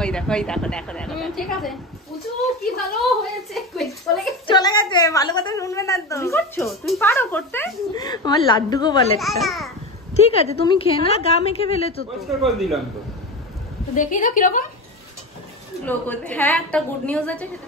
ওই দেখো ওই দেখো দেখো দেখো ঠিক আছে। পুচু কি ভালো হয়েছে, চলে গেছে। ভালো কথা শুনবে না তো। কি করছো তুমি? পারো করতে? আমার লাড্ডু গোপাল একটা। ঠিক আছে তুমি খেয়ে না, গা মেখে ফেলেছো তো। তো দেখেই দাও কিরকম লোক হচ্ছে। হ্যাঁ একটা গুড নিউজ আছে সেটা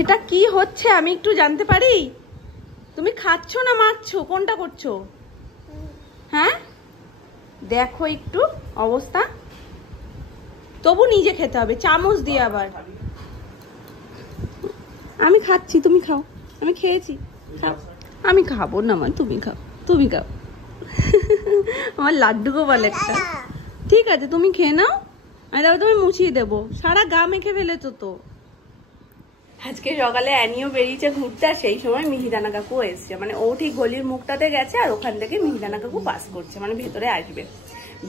এটা কি হচ্ছে আমি একটু জানতে পারি? তুমি খাচ্ছ না মাখছো, কোনটা করছো? হ্যাঁ দেখো একটু অবস্থা। তবু নিজে খেতে হবে চামচ দিয়ে। আবার আমি খাচ্ছি, তুমি খাও। আমি খেয়েছি, খাও। আমি খাবো না মা, তুমি খাও, তুমি খাও। আমার লাড্ডু গোপাল একটা। ঠিক আছে তুমি খেয়ে নাও, আমি তারপর তুমি মুছিয়ে দেবো। সারা গা মেখে ফেলেছো তো। আজকে সকালে অ্যানিও বেরিয়েছে ঘুরতে, আর সেই সময় মিহিদানা কাকু এসছে। মানে ও ঠিক গলির মুখটাতে গেছে, আর ওখান থেকে মিহিদানা কাকু পাস করছে, মানে ভেতরে আসবে।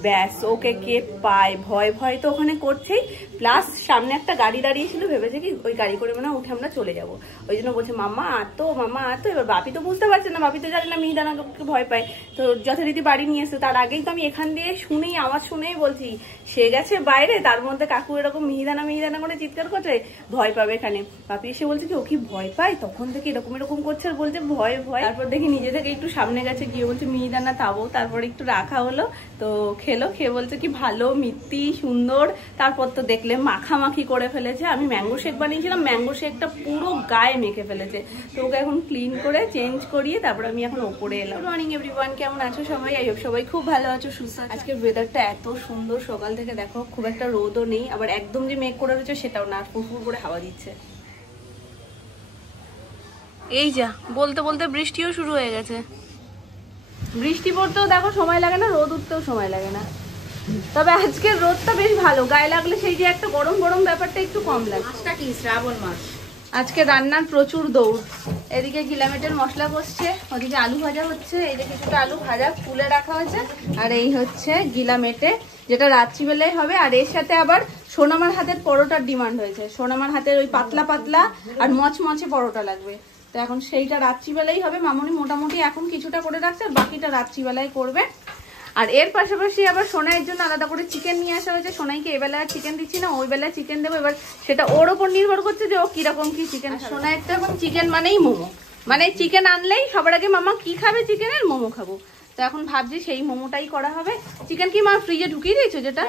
ব্যাস ওকে কে পায়, ভয় ভয় তো ওখানে করছেই। প্লাস সামনে একটা গাড়ি দাঁড়িয়েছিল, ভেবেছে কি ওই গাড়ি করে মানে উঠে আমরা চলে যাব। ওই জন্য বলছে মামা আতো, মামা আতো। এবার বাপি তো বুঝতে পারছে না, বাপি তো জানে না মিহিদানা কাকুকে ভয় পায়। তো যথারীতি বাড়ি নিয়ে এসছে। তার আগেই তো আমি এখান দিয়ে শুনেই, আওয়াজ শুনেই বলছি সে গেছে বাইরে, তার মধ্যে কাকু এরকম মিহিদানা মিহিদানা করে চিৎকার করছে, ভয় পাবে এখানে। বাপি এসে বলছে কি ও কি ভয় পায়, তখন থেকে এরকম এরকম করছে আর বলছে ভয় ভয়। তারপর দেখি নিজে থেকে একটু সামনে গেছে, গিয়ে বলছে মিহিদানা তাবো। তারপর একটু রাখা হলো, তো খেলো, খেয়ে বলছে কি ভালো মিত্তি সুন্দর। তারপর তো দেখলে মাখামাখি করে ফেলেছে। আমি ম্যাঙ্গো শেক বানিয়েছিলাম, ম্যাঙ্গো শেকটা পুরো গায়ে মেখে ফেলেছে। তো ওকে এখন ক্লিন করে চেঞ্জ করিয়ে তারপর আমি এখন ওপরে এলাম। গুড মর্নিং এভরিওয়ান, কেমন আছো সবাই? আই হোপ সবাই খুব ভালো আছো, সুস্থ। আজকে ওয়েদারটা এত সুন্দর, সকাল থেকে দেখো খুব একটা রোদও নেই, আবার একদম যে মেঘ করে রয়েছে সেটাও না, ফুরফুর করে হাওয়া দিচ্ছে। এই যা বলতে বলতে বৃষ্টিও শুরু হয়ে গেছে। বৃষ্টি পড়তেও দেখো সময় লাগে না, রোদ উঠতেও সময় লাগে না। তবে আজকের রোদটা বেশ ভালো, গায়ে লাগলে সেই যে একটা গরম গরম ব্যাপারটা একটু কম লাগে। মাছটা কি শ্রাবণ মাস। আজকে রান্নার প্রচুর দৌড়। এদিকে গিলামেটের মশলা কষছে, ওদিকে আলু ভাজা হচ্ছে। এই যে কিছুটা আলু ভাজা তুলে রাখা হয়েছে, আর এই হচ্ছে গিলামেটে, যেটা রাত্রিবেলায় হবে। আর এর সাথে আবার সোনামার হাতের পরোটার ডিমান্ড হয়েছে। সোনামার হাতের ওই পাতলা পাতলা আর মচমচে পরোটা লাগবে। তো এখন সেইটা রাত্রিবেলাই হবে। মামুনি মোটামুটি এখন কিছুটা করে রাখছে, আর বাকিটা রাত্রিবেলায় করবে। আর এর পাশাপাশি আবার সোনাইয়ের জন্য আলাদা করে চিকেন নিয়ে আসা হয়েছে। সোনাইকে এবেলা চিকেন দিচ্ছি না, ওই বেলায় চিকেন দেবো। এবার সেটা ওর ওপর নির্ভর করছে যে ও কিরকম কি চিকেন। সোনাইয়ের তো এখন চিকেন মানেই মোমো, মানে চিকেন আনলেই সবার আগে মামা কি খাবে, চিকেনের মোমো খাবো। তো এখন ভাবছি সেই মোমোটাই করা হবে। চিকেন কি মা ফ্রিজে ঢুকিয়ে দিয়েছো? যেটা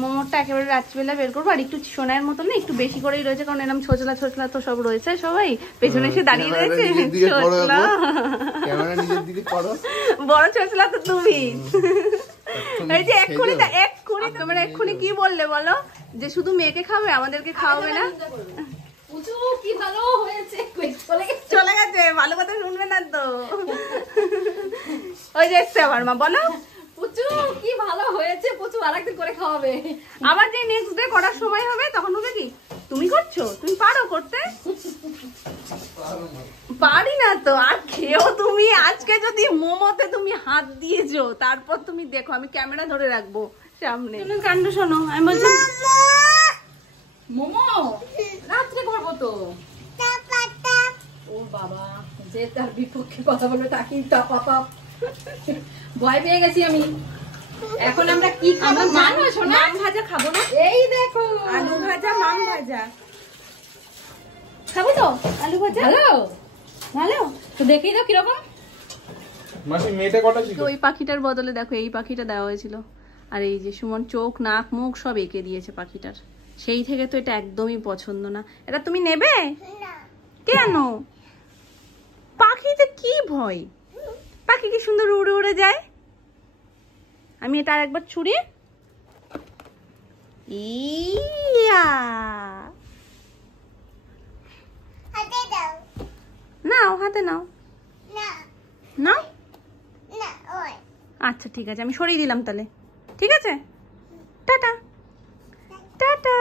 মোমোটা একেবারে রাত্রিবেলা বের করবো। আর একটু সোনাইয়ের মতো না, একটু বেশি করেই রয়েছে, কারণ এরকম ছোচলা ছোচলা তো সব রয়েছে, সবাই পেছনে এসে দাঁড়িয়ে রয়েছে। বড় ছোচলা তো তুমি। এই যে এক্ষুনি তোমরা এক্ষুনি কি বললে বলো, যে শুধু মেয়েকে খাবে আমাদেরকে খাওয়াবে না? পুচু কি ভালো হয়েছে, চলে গেছে। ভালো কথা শুনবে না তো। ওই যে এসছে আমার মা, বলো পুচু কি ভালো হয়েছে। পুচু আরেকদিন করে খাওয়াবে। আবার যে নেক্সট ডে করার সময় হবে তখন হবে কি তুমি করছো, তুমি পারো করতে? পারি না তো। আর খেয়েও তুমি আজকে যদি মোমোতে তুমি হাত দিয়েছো, তারপর তুমি দেখো, আমি ক্যামেরা ধরে রাখবো সামনে। কাণ্ড শোনো, আমি বলছি মোমো রাত্রে করবো তো। ও বাবা, যে তার বিপক্ষে কথা বলবে তাকে ভয় পেয়ে গেছি আমি। এখন আমরা কি খাবো? মাম ভাজা খাবো না? এই দেখো আলু ভাজা, মাম ভাজা খাবো তো। আলু ভাজা ভালো ভালো তো, দেখেই দাও কিরকম। মাসি মেয়েটা কটা ছিল? ওই পাখিটার বদলে দেখো এই পাখিটা দেওয়া হয়েছিল। আর এই যে সুমন চোখ নাক মুখ সব এঁকে দিয়েছে পাখিটার। সেই থেকে তো এটা একদমই পছন্দ না। এটা তুমি নেবে কেন? পাখিতে কি ভয়? পাখি কি সুন্দর উড়ে উড়ে যায়। আমি এটা আরেকবার ছুড়ি। ইয়া নাও, হাতে নাও। নাও। আচ্ছা ঠিক আছে, আমি সরিয়ে দিলাম তাহলে। ঠিক আছে, টাটা টাটা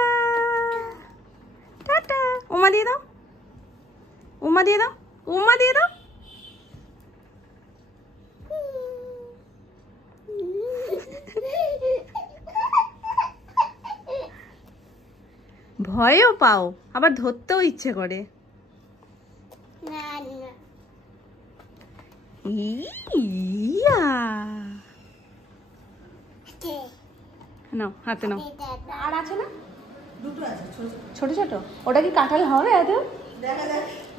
টাটা। উমা দিয়ে দাও, উমা দিয়ে দাও, উমা দিয়ে দাও। ভয়ও পাও, আবার ধরতেও ইচ্ছে করে। ইয়া, নাও হাতে নাও। আর আছে না? ছোট ছোট, ওটা কি কাঁঠাল হবে এত?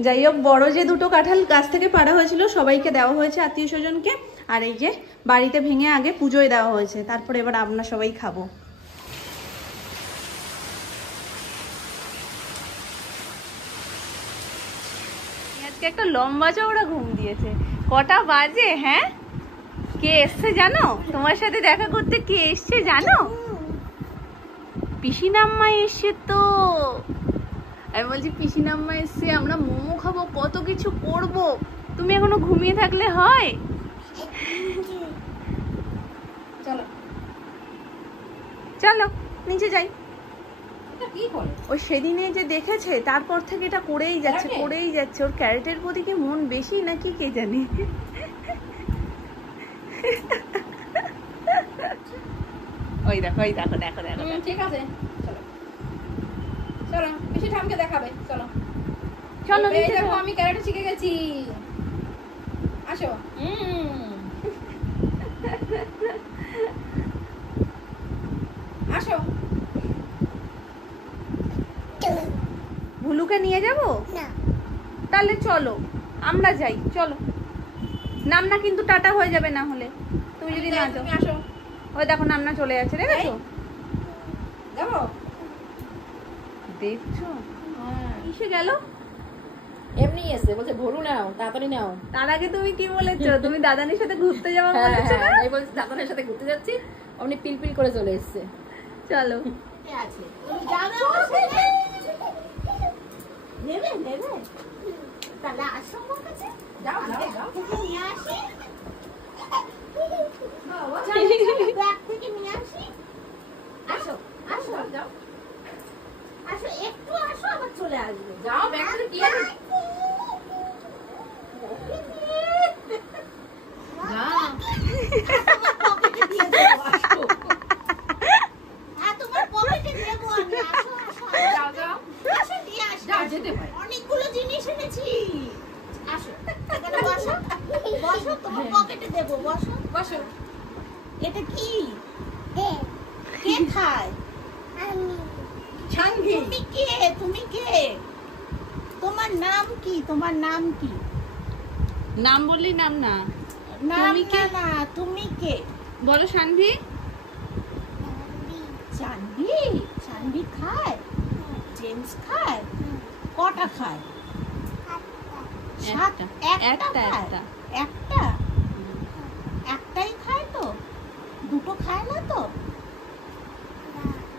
যাই হোক, বড় যে দুটো কাঁঠাল গাছ থেকে পাড়া হয়েছিল সবাইকে দেওয়া হয়েছে, আত্মীয় স্বজনকে। আর এই যে বাড়িতে ভেঙে আগে পুজোয় দেওয়া হয়েছে, তারপরে এবার আমরা সবাই খাবো। আজকে একটা লম্বা চওড়া ঘুম দিয়েছে। কটা বাজে? হ্যাঁ, কে এসছে জানো? তোমার সাথে দেখা করতে কে এসছে জানো? পিসিনাম্মা এসছে তো। আমি বলছি পিসিনাম্মা এসছে, আমরা মোমো খাবো, কত কিছু করব। তুমি এখনো ঘুমিয়ে থাকলে হয়? চলো চলো নিচে যাই। এটা কি করে? ও সেদিনে যে দেখেছে, তারপর থেকে এটা করেই যাচ্ছে ক্যারেটে? করেই যাচ্ছে। ওর ক্যারেটের প্রতি কি মন বেশি নাকি কে জানে। ওই দেখো, ওই দেখো, দেখো দেখো দেখো। ঠিক আছে, চলো চলো পিসি ঠামকে দেখাবে। চলো চলো এই নিচে দেখো যাও। আমি ক্যারেটে শিখে গেছি। আসো। আসো। ভুলুকে নিয়ে যাব? তাহলে চলো আমরা যাই, চলো। নাম না কিন্তু টাটা হয়ে যাবে না হলে, তুমি যদি না যাও। তুমি আসো। ওই দেখো নামনা চলে যাচ্ছে, দেখেছো? যাবো? দেখছো হ্যাঁ। কিসে গেল? এমনি এসে বলছে ভরু নাও, তাড়াতাড়ি নাও। তার আগে তুমি কি বলেছো? তুমি দাদানির সাথে ঘুরতে যাওয়া বলেছো না? আমি বলছি দাদানের সাথে ঘুরতে যাচ্ছি, অমনি পিলপিল করে চলে এসছে। চলো। আছে তুমি যাবে আমার সাথে? নেবে নেবে তাহলে আসো আমার কাছে। যাও যাও যাও নিয়ে আসি। ব্যাগ থেকে নিয়ে আসি। আসো আসো যাও আসো, একটু আসো আবার চলে আসবে। যাও ব্যাগ থেকে কি আছে? যাও তোমার পকেটে দিয়ে দেবো। আসো। হ্যাঁ তোমার পকেটে দেবো আমি। আসো আসো যাও যাও আসো দিয়ে আসো। যাও যেতে পারে, অনেকগুলো জিনিস এনেছি। আসো এখানে বসো বসো, তোমার পকেটে দেবো। বসো বসো। এটা কি? কে খায়? ছানভি। তুমি কে? তুমি কে? তোমার নাম কি? তোমার নাম কি? নাম বললি নাম না, নাম তুমি কে? না, তুমি কে? বলো শানভি। জানবি? জানবি খায়? জেমস খায়? কটা খায়? একটা। একটা খায়? একটা। একটা? একটাই খায় তো? দুটো খায় না তো?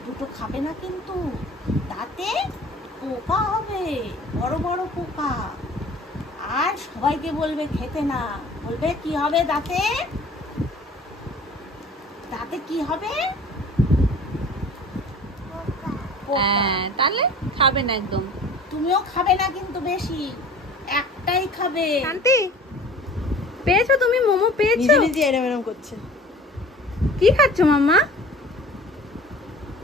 দুটো খাবে না কিন্তু, তাতে পোকা হবে, বড় বড় পোকা। আর সবাইকে বলবে খেতে না, বলবে কি হবে দাঁতে? দাঁতে কি হবে? পোকা। হ্যাঁ, তাহলে খাবে না একদম। তুমিও খাবে না কিন্তু বেশি, একটাই খাবে। শান্তি, পেয়েছো তুমি মোমো? পেয়েছো? নিজে নিজে এরম এরম করছে। কি খাচ্ছো মাম্মা?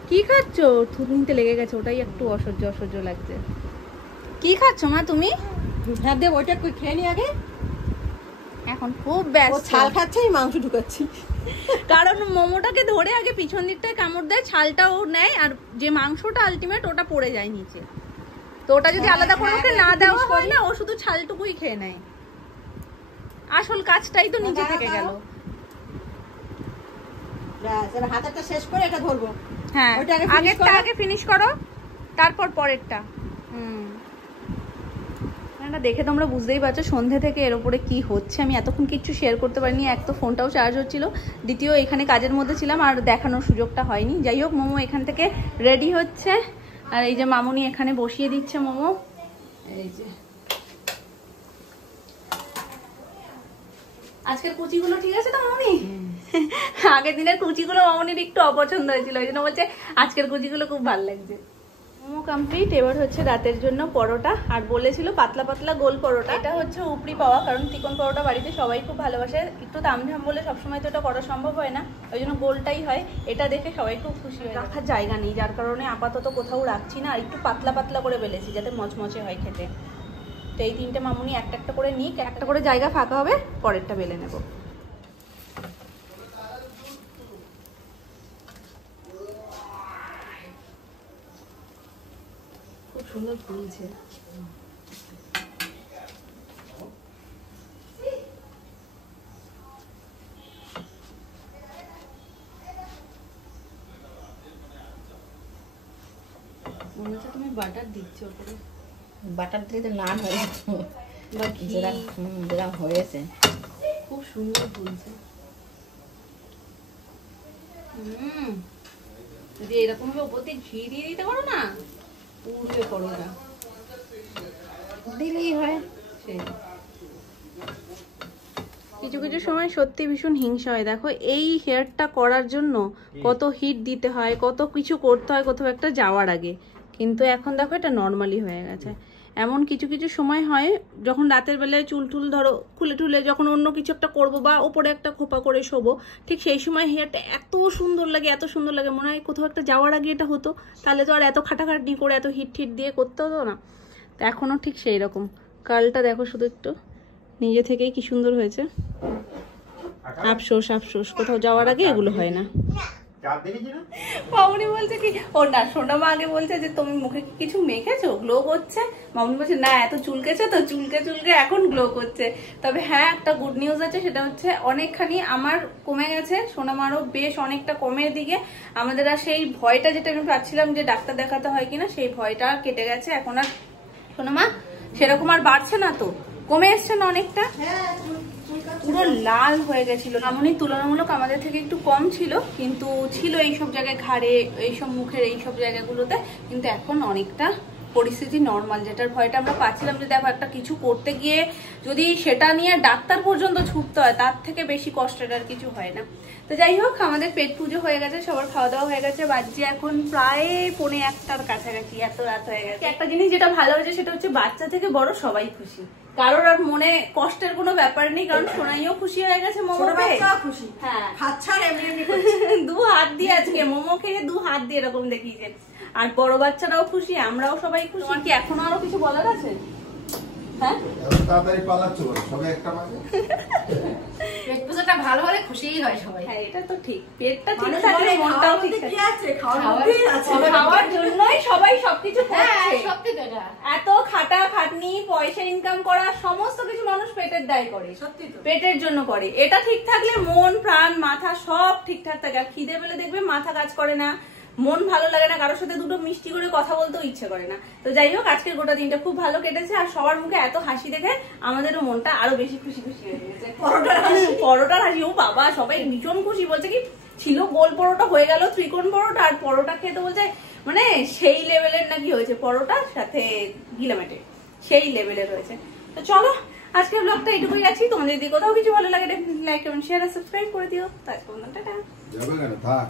কি খাচ্ছো? থুতনিতে লেগে গেছে, ওটাই একটু অসহ্য অসহ্য লাগছে। কি খাচ্ছো মা তুমি? হ্যাঁ দে, ওইটা কই খেয়ে নি আগে। এখন খুব ও ব্যস্ত, ছাল খাচ্ছে, আমি মাংস ঢুকাচ্ছি। কারণ মোমোটাকে ধরে আগে পিছন দিকটায় কামড় দেয়, ছালটাও নেয়, আর যে মাংসটা আলটিমেট ওটা পড়ে যায় নিচে। তো ওটা যদি আলাদা করে ওকে না দেওয়া হয় না, ও শুধু ছালটুকুই খেয়ে নেয়। আসল কাজটাই তো নিচে থেকে গেল। হাতেরটা শেষ করে এটা ধরবো। হ্যাঁ, ওইটা আগে finish আগেরটা করো। আগে ফিনিশ করো, তারপর পরেরটা। এটা দেখে তোমরা বুঝতেই পারছো সন্ধে থেকে এর উপরে কি হচ্ছে। আমি এতক্ষণ কিছু শেয়ার করতে পারিনি, এক তো ফোনটাও চার্জ হচ্ছিল, দ্বিতীয় এখানে কাজের মধ্যে ছিলাম আর দেখানোর সুযোগটা হয়নি। যাই হোক, মোমো এখান থেকে রেডি হচ্ছে, আর এই যে মামুনি এখানে বসিয়ে দিচ্ছে মোমো। এই যে আজকের কুচিগুলো ঠিক আছে তো মামুনি? আগের দিনের কুচিগুলো মামুনির একটু অপছন্দ হয়েছিল, ওই জন্য বলছে আজকের কুচিগুলো খুব ভালো লাগছে। মোমো কমপ্লিট। এবার হচ্ছে রাতের জন্য পরোটা, আর বলেছিল পাতলা পাতলা গোল পরোটা। এটা হচ্ছে উপরি পাওয়া, কারণ চিকন পরোটা বাড়িতে সবাই খুব ভালোবাসে, একটু দামঝাম বলে সবসময় তো এটা করা সম্ভব হয় না, ওই জন্য গোলটাই হয়। এটা দেখে সবাই খুব খুশি হয়। রাখার জায়গা নেই, যার কারণে আপাতত কোথাও রাখছি না, আর একটু পাতলা পাতলা করে বেলেছি যাতে মচমচে হয় খেতে। তো এই 3টে মামুনি একটা একটা করে নিক, একটা করে জায়গা ফাঁকা হবে, পরেরটা বেলে নেব। খুব সুন্দর ফুলছে। মনে হচ্ছে তুমি বাটার দিচ্ছ ওপরে। বাটার দিলে তো নান হয়ে যেত, বা ঘি। যেরকম হয়েছে। খুব সুন্দর ফুলছে। যদি এরকম ভাবে ওপর দিয়ে ঘি দিয়ে দিতে পারো না, পুড়বে পরোটা। দিলেই হয়। কিছু কিছু সময় সত্যি ভীষণ হিংসা হয়। দেখো এই হেয়ারটা করার জন্য কত হিট দিতে হয়, কত কিছু করতে হয় কোথাও একটা যাওয়ার আগে, কিন্তু এখন দেখো এটা নর্মালি হয়ে গেছে। এমন কিছু কিছু সময় হয় যখন রাতের বেলায় চুল টুল ধরো খুলে টুলে যখন অন্য কিছু একটা করবো বা ওপরে একটা খোপা করে শোবো, ঠিক সেই সময় হেয়ারটা এত সুন্দর লাগে, এত সুন্দর লাগে, মনে হয় কোথাও একটা যাওয়ার আগে এটা হতো, তাহলে তো আর এত খাটাখাটি করে এত হিট হিট দিয়ে করতে হতো না। তো এখনও ঠিক সেই রকম। কালটা দেখো শুধু একটু নিজে থেকেই কি সুন্দর হয়েছে। আফসোস আফসোস, কোথাও যাওয়ার আগে এগুলো হয় না। মামুনি বলছে কি, ও না সোনা মা আগে বলছে যে তুমি মুখে কিছু মেখেছো গ্লো করছে, মামুনি বলছে না এত চুলকেছে তো চুলকে চুলকে এখন গ্লো করছে। তবে হ্যাঁ একটা গুড নিউজ আছে, সেটা হচ্ছে অনেকখানি আমার কমে গেছে, সোনা মারও বেশ অনেকটা কমের দিকে। আমাদের আর সেই ভয়টা যেটা আমি পাচ্ছিলাম যে ডাক্তার দেখাতে হয় কিনা, সেই ভয়টা কেটে গেছে। এখন আর সোনা মা সেরকম আর বাড়ছে না, তো কমে এসছে না অনেকটা। পুরো লাল হয়ে গেছিল। মামুনি তুলনামূলক আমাদের থেকে একটু কম ছিল, কিন্তু ছিল এইসব জায়গায় ঘাড়ে, এইসব মুখের এইসব জায়গাগুলোতে, কিন্তু এখন অনেকটা পরিস্থিতি নর্মাল। যেটার ভয়টা আমরা পাচ্ছিলাম যে দেখো একটা কিছু করতে গিয়ে যদি সেটা নিয়ে ডাক্তার পর্যন্ত ছুটতে হয়, তার থেকে বেশি কষ্টের আর কিছু হয় না। তো যাই হোক, আমাদের পেট পুজো হয়ে গেছে, সবার খাওয়া দাওয়া হয়ে গেছে, বাজছে এখন প্রায় 1:45টার কাছাকাছি, এত রাত হয়ে গেছে। একটা জিনিস যেটা ভালো হয়েছে সেটা হচ্ছে বাচ্চা থেকে বড় সবাই খুশি, কারোর আর মনে কষ্টের কোনো ব্যাপার নেই, কারণ সোনাইও খুশি হয়ে গেছে মোমো খেয়ে। খুশি, হ্যাঁ খাচ্ছা এমনি এমনি 2 হাত দিয়ে আজকে মোমো খেয়ে 2 হাত দিয়ে এরকম দেখিয়েছে। আর বড় বাচ্চারাও খুশি, আমরাও সবাই খুশি। তোমার কি এখনো আরো কিছু বলার আছে? হ্যাঁ তাড়াতাড়ি পালাচ্ছ সবে একটা মাঝে। পেট পুজোটা ভালো হলে খুশিই হয় সবাই। হ্যাঁ এটা তো ঠিক, পেটটা ঠিক থাকলে মনটাও ঠিক থাকে। কি আছে, খাওয়ার জন্যই সবাই সবকিছু করছে। সত্যি তো এটা। এত খাটা খাটনি, পয়সা ইনকাম করা, সমস্ত কিছু মানুষ পেটের দায় করে, সত্যি তো। পেটের জন্য করে। এটা ঠিক থাকলে মন প্রাণ মাথা সব ঠিকঠাক থাকে। আর খিদে পেলে দেখবে মাথা কাজ করে না, মন ভালো লাগে না, কারোর সাথে দুটো মিষ্টি করে কথা বলতেও ইচ্ছে করে না। তো যাই হোক, আজকের গোটা দিনটা খুব ভালো কেটেছে, আর সবার মুখে এত হাসি দেখে আমাদেরও মনটা আরো বেশি খুশি খুশি হয়ে গেছে। পরোটার হাসি, ও বাবা সবাই ভীষণ খুশি। বলছে কি ছিল গোল পরোটা হয়ে গেল ত্রিকোণ পরোটা, আর পরোটা খেতে বলছে মানে সেই লেভেলের নাকি হয়েছে পরোটার সাথে গিলামেটে, সেই লেভেলের হয়েছে। তো চলো আজকের ব্লগটা এইটুকুই আছি। তোমাদের যদি কোথাও কিছু ভালো লাগে লাইক কমেন্ট শেয়ার আর সাবস্ক্রাইব করে দিও। তো আজকে টাটা। যাবে কেন থাক।